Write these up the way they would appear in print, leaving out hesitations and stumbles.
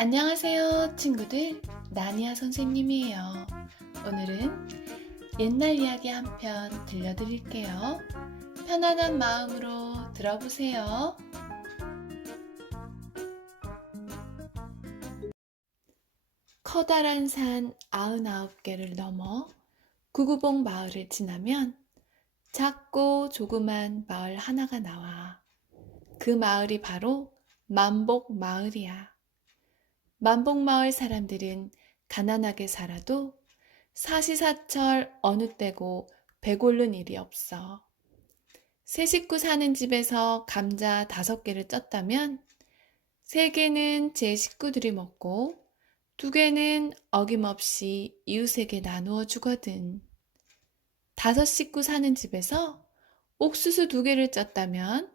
안녕하세요, 친구들. 나니아 선생님이에요. 오늘은 옛날 이야기 한 편 들려드릴게요. 편안한 마음으로 들어보세요. 커다란 산 99개를 넘어 구구봉 마을을 지나면 작고 조그만 마을 하나가 나와. 그 마을이 바로 만복 마을이야. 만복마을 사람들은 가난하게 살아도 사시사철 어느 때고 배고른 일이 없어. 세 식구 사는 집에서 감자 5개를 쪘다면 3개는 제 식구들이 먹고 2개는 어김없이 이웃에게 나누어 주거든. 5식구 사는 집에서 옥수수 2개를 쪘다면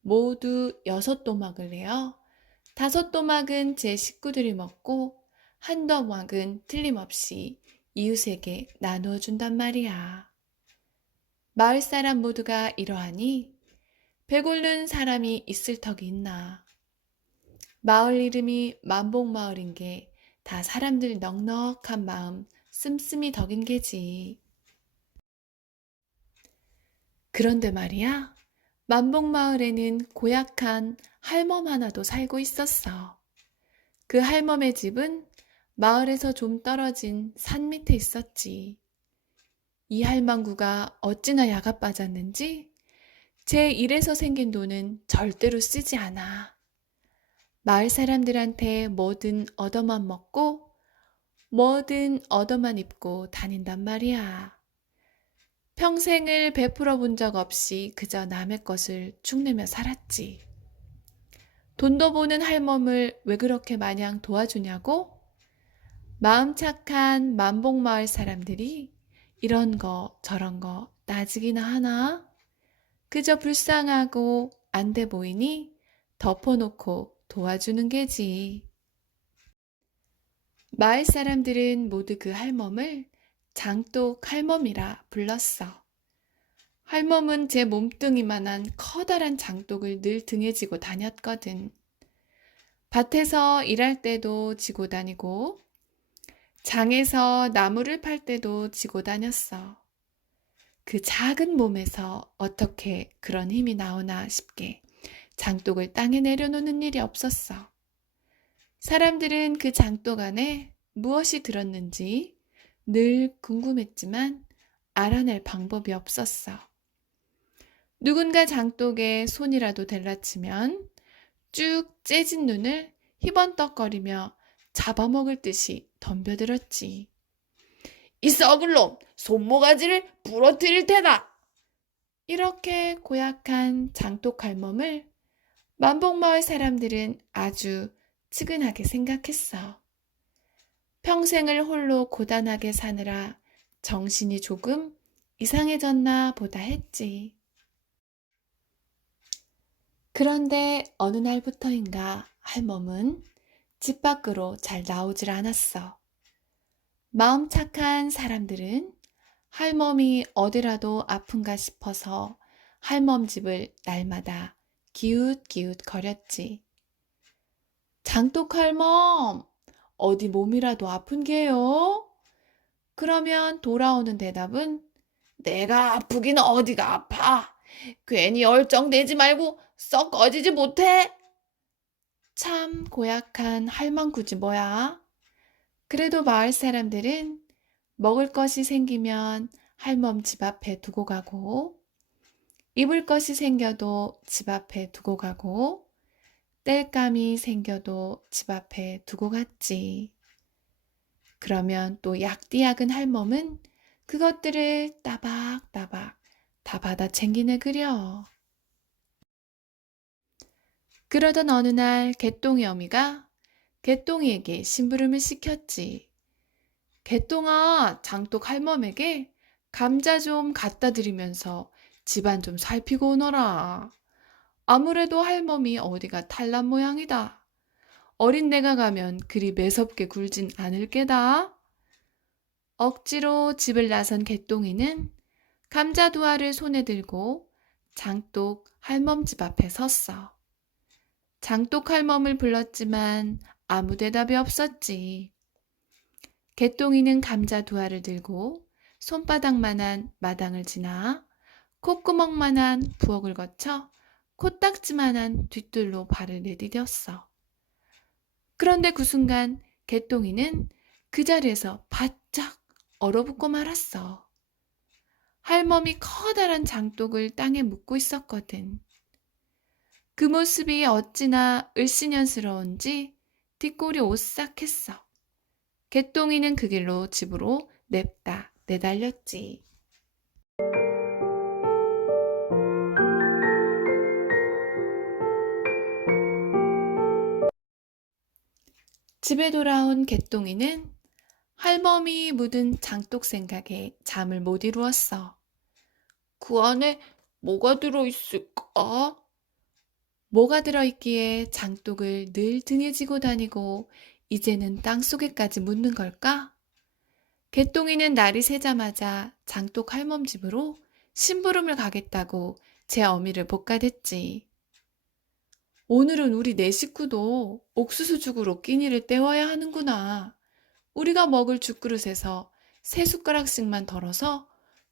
모두 6도막을 내어 5도막은 제 식구들이 먹고 1도막은 틀림없이 이웃에게 나누어 준단 말이야. 마을 사람 모두가 이러하니 배고른 사람이 있을 턱이 있나. 마을 이름이 만복마을인 게 다 사람들 넉넉한 마음 씀씀이 덕인 게지. 그런데 말이야, 만복마을에는 고약한 할멈 하나도 살고 있었어. 그 할멈의 집은 마을에서 좀 떨어진 산 밑에 있었지. 이 할망구가 어찌나 야가 빠졌는지 제 일에서 생긴 돈은 절대로 쓰지 않아. 마을 사람들한테 뭐든 얻어만 먹고 뭐든 얻어만 입고 다닌단 말이야. 평생을 베풀어 본 적 없이 그저 남의 것을 축내며 살았지. 돈도 보는 할멈을 왜 그렇게 마냥 도와주냐고? 마음 착한 만복마을 사람들이 이런 거 저런 거 따지기나 하나? 그저 불쌍하고 안 돼 보이니 덮어놓고 도와주는 게지. 마을 사람들은 모두 그 할멈을 장독 할멈이라 불렀어. 할멈은 제 몸뚱이만한 커다란 장독을 늘 등에 지고 다녔거든. 밭에서 일할 때도 지고 다니고 장에서 나무를 팔 때도 지고 다녔어. 그 작은 몸에서 어떻게 그런 힘이 나오나 싶게 장독을 땅에 내려놓는 일이 없었어. 사람들은 그 장독 안에 무엇이 들었는지 늘 궁금했지만 알아낼 방법이 없었어. 누군가 장독에 손이라도 댈라치면 쭉 째진 눈을 희번떡거리며 잡아먹을 듯이 덤벼들었지. 이 썩을 놈, 손모가지를 부러뜨릴 테다! 이렇게 고약한 장독 할멈을 만복마을 사람들은 아주 측은하게 생각했어. 평생을 홀로 고단하게 사느라 정신이 조금 이상해졌나 보다 했지. 그런데 어느 날부터인가 할멈은 집 밖으로 잘 나오질 않았어. 마음 착한 사람들은 할멈이 어디라도 아픈가 싶어서 할멈 집을 날마다 기웃기웃 거렸지. 장독 할멈, 어디 몸이라도 아픈 게요? 그러면 돌아오는 대답은 내가 아프긴 어디가 아파. 괜히 얼쩡대지 말고 썩 꺼지지 못해. 참 고약한 할망구지 뭐야. 그래도 마을 사람들은 먹을 것이 생기면 할멈 집 앞에 두고 가고 입을 것이 생겨도 집 앞에 두고 가고 땔감이 생겨도 집 앞에 두고 갔지. 그러면 또 약디약은 할멈은 그것들을 따박따박 다 받아 챙기네 그려. 그러던 어느 날 개똥이 어미가 개똥이에게 심부름을 시켰지. 개똥아, 장독 할멈에게 감자 좀 갖다 드리면서 집안 좀 살피고 오너라. 아무래도 할멈이 어디가 탈난 모양이다. 어린 내가 가면 그리 매섭게 굴진 않을 게다. 억지로 집을 나선 개똥이는 감자 2알을 손에 들고 장독 할멈 집 앞에 섰어. 장독 할멈을 불렀지만 아무 대답이 없었지. 개똥이는 감자 두 알을 들고 손바닥만한 마당을 지나 콧구멍만한 부엌을 거쳐 코딱지만한 뒷뜰로 발을 내디뎠어. 그런데 그 순간 개똥이는 그 자리에서 바짝 얼어붙고 말았어. 할멈이 커다란 장독을 땅에 묻고 있었거든. 그 모습이 어찌나 을씨년스러운지 뒷골이 오싹했어. 개똥이는 그 길로 집으로 냅다 내달렸지. 집에 돌아온 개똥이는 할멈이 묻은 장독 생각에 잠을 못 이루었어. 그 안에 뭐가 들어있을까? 뭐가 들어있기에 장독을 늘 등에 지고 다니고 이제는 땅속에까지 묻는 걸까? 개똥이는 날이 새자마자 장독 할멈 집으로 심부름을 가겠다고 제 어미를 볶아댔지. 오늘은 우리 네 식구도 옥수수죽으로 끼니를 때워야 하는구나. 우리가 먹을 죽그릇에서 세 숟가락씩만 덜어서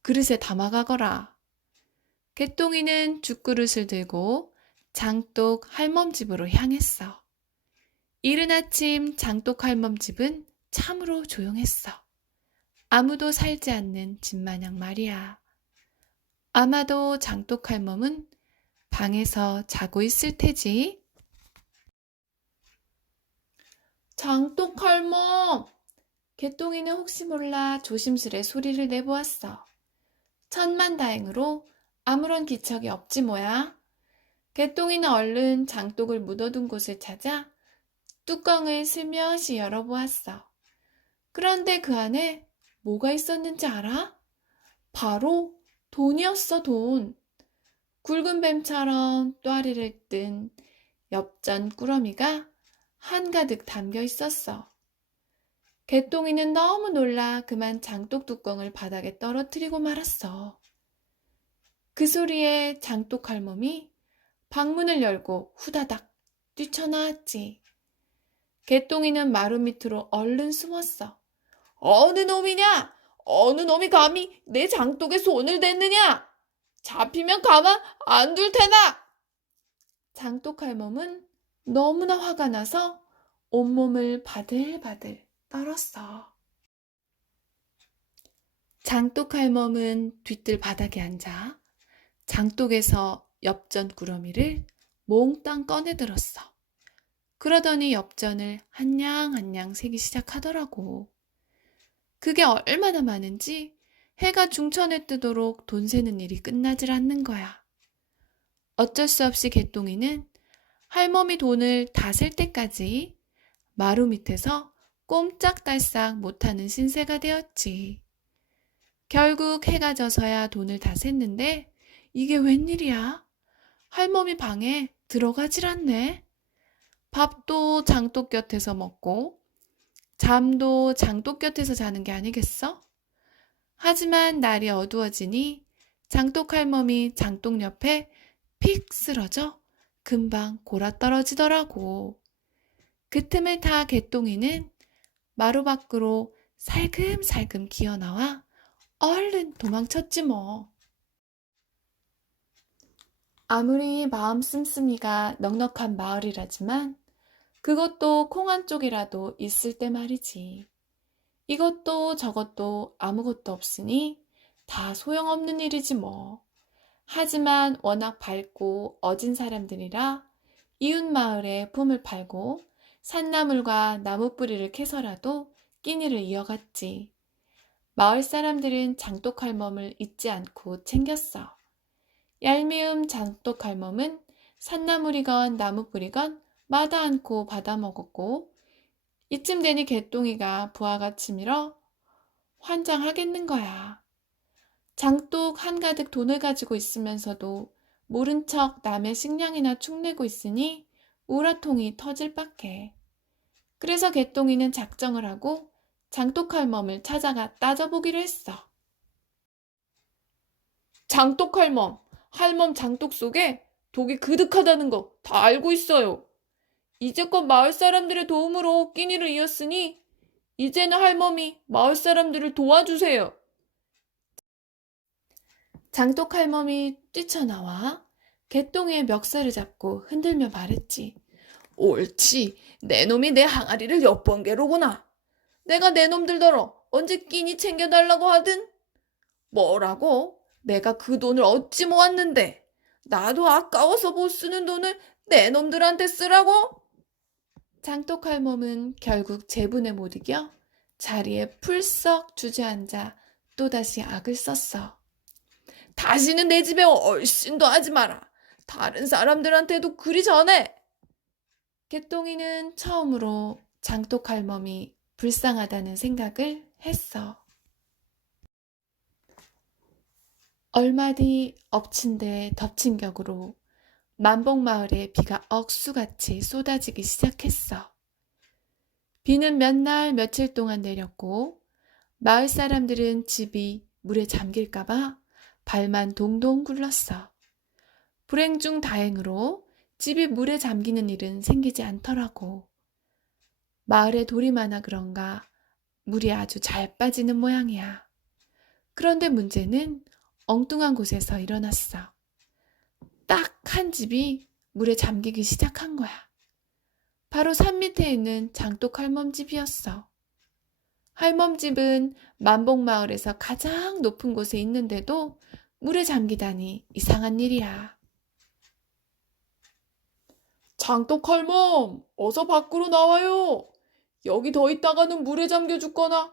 그릇에 담아가거라. 개똥이는 죽그릇을 들고 장독 할멈 집으로 향했어. 이른 아침 장독 할멈 집은 참으로 조용했어. 아무도 살지 않는 집 마냥 말이야. 아마도 장독 할멈은 방에서 자고 있을 테지. 장독 할멈! 개똥이는 혹시 몰라 조심스레 소리를 내보았어. 천만다행으로 아무런 기척이 없지 뭐야. 개똥이는 얼른 장독을 묻어둔 곳을 찾아 뚜껑을 슬며시 열어보았어. 그런데 그 안에 뭐가 있었는지 알아? 바로 돈이었어, 돈. 굵은 뱀처럼 또아리를 뜬 엽전 꾸러미가 한가득 담겨 있었어. 개똥이는 너무 놀라 그만 장독 뚜껑을 바닥에 떨어뜨리고 말았어. 그 소리에 장독 할멈이 방문을 열고 후다닥 뛰쳐나왔지. 개똥이는 마루 밑으로 얼른 숨었어. 어느 놈이냐? 어느 놈이 감히 내 장독에 손을 댔느냐? 잡히면 가만 안 둘 테나! 장독 할멈은 너무나 화가 나서 온몸을 바들바들 떨었어. 장독 할멈은 뒤뜰 바닥에 앉아 장독에서 엽전 꾸러미를 몽땅 꺼내 들었어. 그러더니 엽전을 한 양 한 양 세기 시작하더라고. 그게 얼마나 많은지 해가 중천에 뜨도록 돈 세는 일이 끝나질 않는 거야. 어쩔 수 없이 개똥이는 할멈이 돈을 다 셀 때까지 마루 밑에서 꼼짝달싹 못하는 신세가 되었지. 결국 해가 져서야 돈을 다 샜는데 이게 웬일이야? 할멈이 방에 들어가질 않네. 밥도 장독 곁에서 먹고 잠도 장독 곁에서 자는 게 아니겠어? 하지만 날이 어두워지니 장독 할멈이 장독 옆에 픽 쓰러져 금방 골아떨어지더라고. 그 틈을 타 개똥이는 마루 밖으로 살금살금 기어나와 얼른 도망쳤지 뭐. 아무리 마음 씀씀이가 넉넉한 마을이라지만 그것도 콩 한 쪽이라도 있을 때 말이지. 이것도 저것도 아무것도 없으니 다 소용없는 일이지 뭐. 하지만 워낙 밝고 어진 사람들이라 이웃 마을에 품을 팔고 산나물과 나무뿌리를 캐서라도 끼니를 이어갔지. 마을 사람들은 장독 할멈을 잊지 않고 챙겼어. 얄미움 장독 할멈은 산나물이건 나무뿌리건 마다 않고 받아먹었고 이쯤 되니 개똥이가 부하가 치밀어 환장하겠는 거야. 장독 한가득 돈을 가지고 있으면서도 모른 척 남의 식량이나 축내고 있으니 우라통이 터질 밖에. 그래서 개똥이는 작정을 하고 장독 할멈을 찾아가 따져보기로 했어. 장독 할멈, 할멈 장독 속에 독이 그득하다는 거 다 알고 있어요. 이제껏 마을 사람들의 도움으로 끼니를 이었으니 이제는 할멈이 마을 사람들을 도와주세요. 장독 할멈이 뛰쳐나와 개똥의 멱살을 잡고 흔들며 말했지. 옳지, 내 놈이 내 항아리를 엿본 게로구나. 내가 내 놈들더러 언제 끼니 챙겨달라고 하든? 뭐라고? 내가 그 돈을 어찌 모았는데 나도 아까워서 못 쓰는 돈을 내 놈들한테 쓰라고? 장독 할멈은 결국 제분에 못 이겨 자리에 풀썩 주저앉아 또다시 악을 썼어. 다시는 내 집에 얼씬도 하지 마라. 다른 사람들한테도 그리 전해. 개똥이는 처음으로 장독 할멈이 불쌍하다는 생각을 했어. 얼마 뒤 엎친 데 덮친 격으로 만복마을에 비가 억수같이 쏟아지기 시작했어. 비는 몇 날 며칠 동안 내렸고 마을 사람들은 집이 물에 잠길까봐 발만 동동 굴렀어. 불행 중 다행으로 집이 물에 잠기는 일은 생기지 않더라고. 마을에 돌이 많아 그런가 물이 아주 잘 빠지는 모양이야. 그런데 문제는 엉뚱한 곳에서 일어났어. 딱 한 집이 물에 잠기기 시작한 거야. 바로 산 밑에 있는 장독 할멈 집이었어. 할멈 집은 만복마을에서 가장 높은 곳에 있는데도 물에 잠기다니 이상한 일이야. 장독 할멈, 어서 밖으로 나와요. 여기 더 있다가는 물에 잠겨 죽거나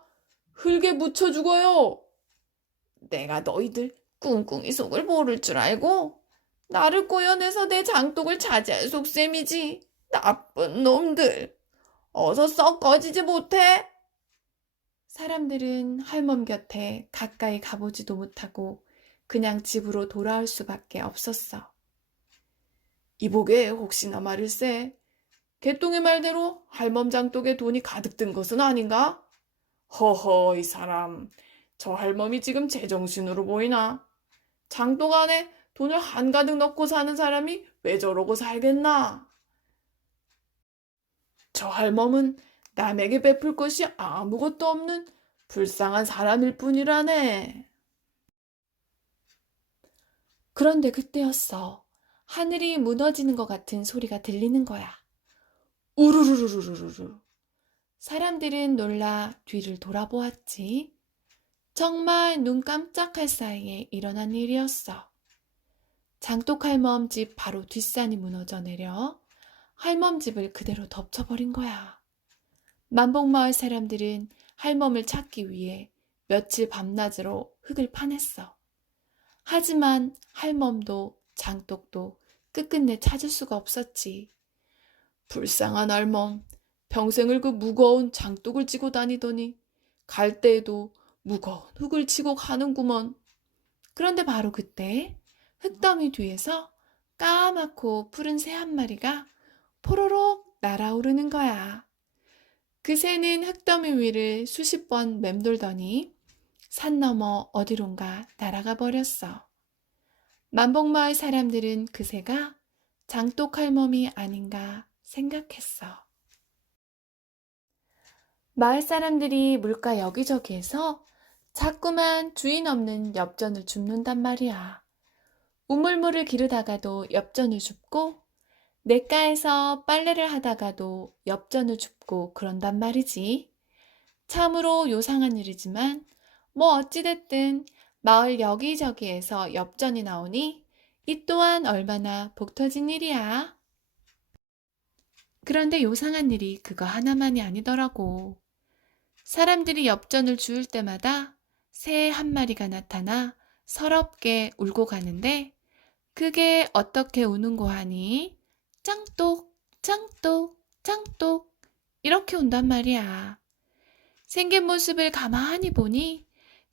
흙에 묻혀 죽어요. 내가 너희들 꿍꿍이 속을 모를 줄 알고 나를 꼬여내서 내 장독을 차지할 속셈이지. 나쁜 놈들. 어서 썩 꺼지지 못해. 사람들은 할멈 곁에 가까이 가보지도 못하고 그냥 집으로 돌아올 수밖에 없었어. 이보게 혹시나 말일세. 개똥의 말대로 할멈 장독에 돈이 가득 든 것은 아닌가? 허허, 이 사람. 저 할멈이 지금 제정신으로 보이나? 장독 안에 돈을 한가득 넣고 사는 사람이 왜 저러고 살겠나? 저 할멈은 남에게 베풀 것이 아무것도 없는 불쌍한 사람일 뿐이라네. 그런데 그때였어. 하늘이 무너지는 것 같은 소리가 들리는 거야. 우르르르르르르. 사람들은 놀라 뒤를 돌아보았지. 정말 눈 깜짝할 사이에 일어난 일이었어. 장독 할멈 집 바로 뒷산이 무너져 내려 할멈 집을 그대로 덮쳐버린 거야. 만복마을 사람들은 할멈을 찾기 위해 며칠 밤낮으로 흙을 파냈어. 하지만 할멈도 장독도 끝끝내 찾을 수가 없었지. 불쌍한 할멈, 평생을 그 무거운 장독을 지고 다니더니 갈 때에도 무거운 흙을 지고 가는구먼. 그런데 바로 그때 흙더미 뒤에서 까맣고 푸른 새 한 마리가 포로록 날아오르는 거야. 그 새는 흙더미 위를 수십 번 맴돌더니 산 너머 어디론가 날아가 버렸어. 만복마을 사람들은 그 새가 장독 할멈이 아닌가 생각했어. 마을 사람들이 물가 여기저기에서 자꾸만 주인 없는 엽전을 줍는단 말이야. 우물물을 기르다가도 엽전을 줍고 냇가에서 빨래를 하다가도 엽전을 줍고 그런단 말이지. 참으로 요상한 일이지만 뭐 어찌됐든 마을 여기저기에서 엽전이 나오니 이 또한 얼마나 복 터진 일이야. 그런데 요상한 일이 그거 하나만이 아니더라고. 사람들이 엽전을 주울 때마다 새 한 마리가 나타나 서럽게 울고 가는데 그게 어떻게 우는고 하니 짱똑 짱똑 짱똑 이렇게 운단 말이야. 생긴 모습을 가만히 보니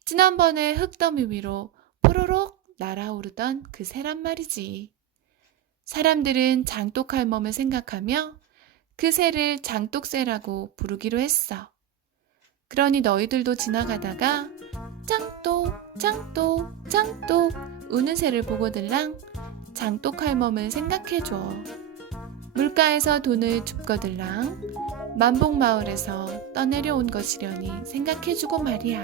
지난번에 흙더미 위로 포로록 날아오르던 그 새란 말이지. 사람들은 장독 할멈을 생각하며 그 새를 장독새라고 부르기로 했어. 그러니 너희들도 지나가다가 짱똑 짱똑 짱똑 우는 새를 보고들랑 장독 할멈을 생각해줘. 물가에서 돈을 줍거들랑 만복마을에서 떠내려온 것이려니 생각해주고 말이야.